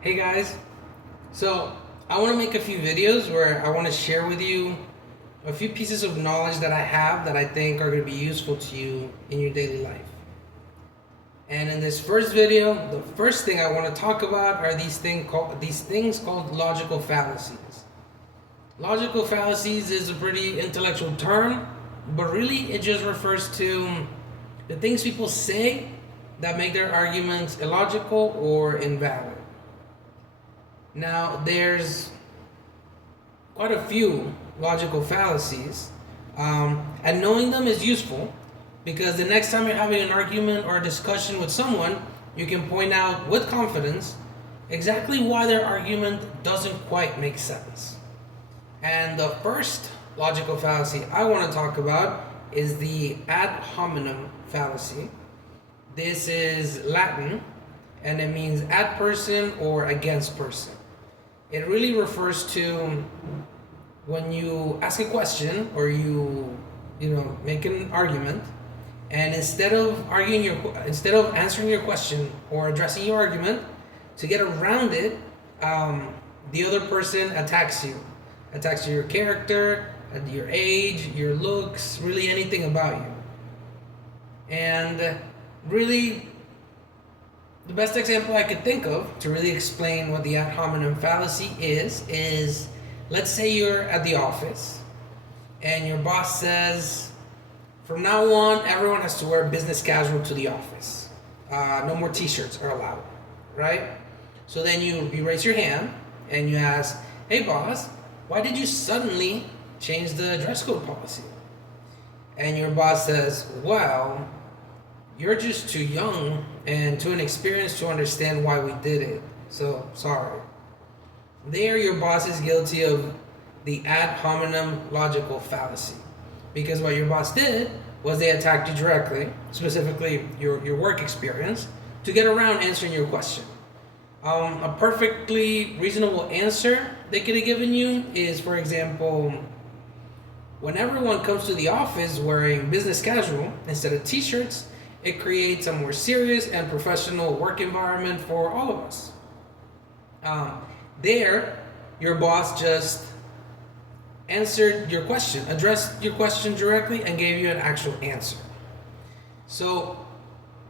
Hey guys, so I want to make a few videos where I want to share with you a few pieces of knowledge that I have that I think are going to be useful to you in your daily life. And in this first video, the first thing I want to talk about are these things called logical fallacies. Logical fallacies is a pretty intellectual term, but really it just refers to the things people say that make their arguments illogical or invalid. Now, there's quite a few logical fallacies, and knowing them is useful because the next time you're having an argument or a discussion with someone, you can point out with confidence exactly why their argument doesn't quite make sense. And the first logical fallacy I want to talk about is the ad hominem fallacy. This is Latin and it means at person or against person. It really refers to when you ask a question or you make an argument, and instead of answering your question or addressing your argument, to get around it, the other person attacks your character, your age, your looks, really anything about you. And really, the best example I could think of to really explain what the ad hominem fallacy is let's say you're at the office and your boss says, from now on, everyone has to wear business casual to the office. No more t-shirts are allowed, right? So then you raise your hand and you ask, hey boss, why did you suddenly change the dress code policy? And your boss says, well, you're just too young and too inexperienced to understand why we did it. So, sorry. There, your boss is guilty of the ad hominem logical fallacy. Because what your boss did was they attacked you directly, specifically your work experience, to get around answering your question. A perfectly reasonable answer they could have given you is, for example, when everyone comes to the office wearing business casual instead of t-shirts, it creates a more serious and professional work environment for all of us. There, your boss just answered your question, addressed your question directly, and gave you an actual answer. So,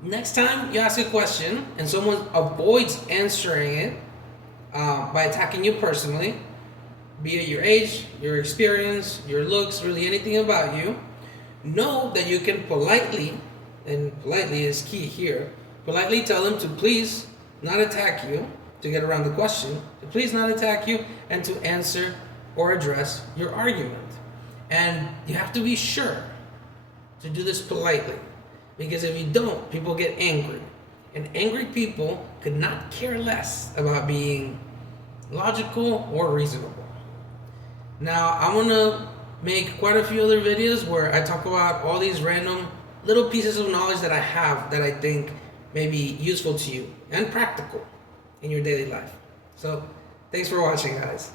next time you ask a question and someone avoids answering it by attacking you personally, be it your age, your experience, your looks, really anything about you, know that you can politely, and politely is key here, politely tell them to please not attack you to get around the question, to please not attack you, and to answer or address your argument. And you have to be sure to do this politely, because if you don't, people get angry. And angry people could not care less about being logical or reasonable. Now, I want to make quite a few other videos where I talk about all these random little pieces of knowledge that I have that I think may be useful to you and practical in your daily life. So, thanks for watching, guys.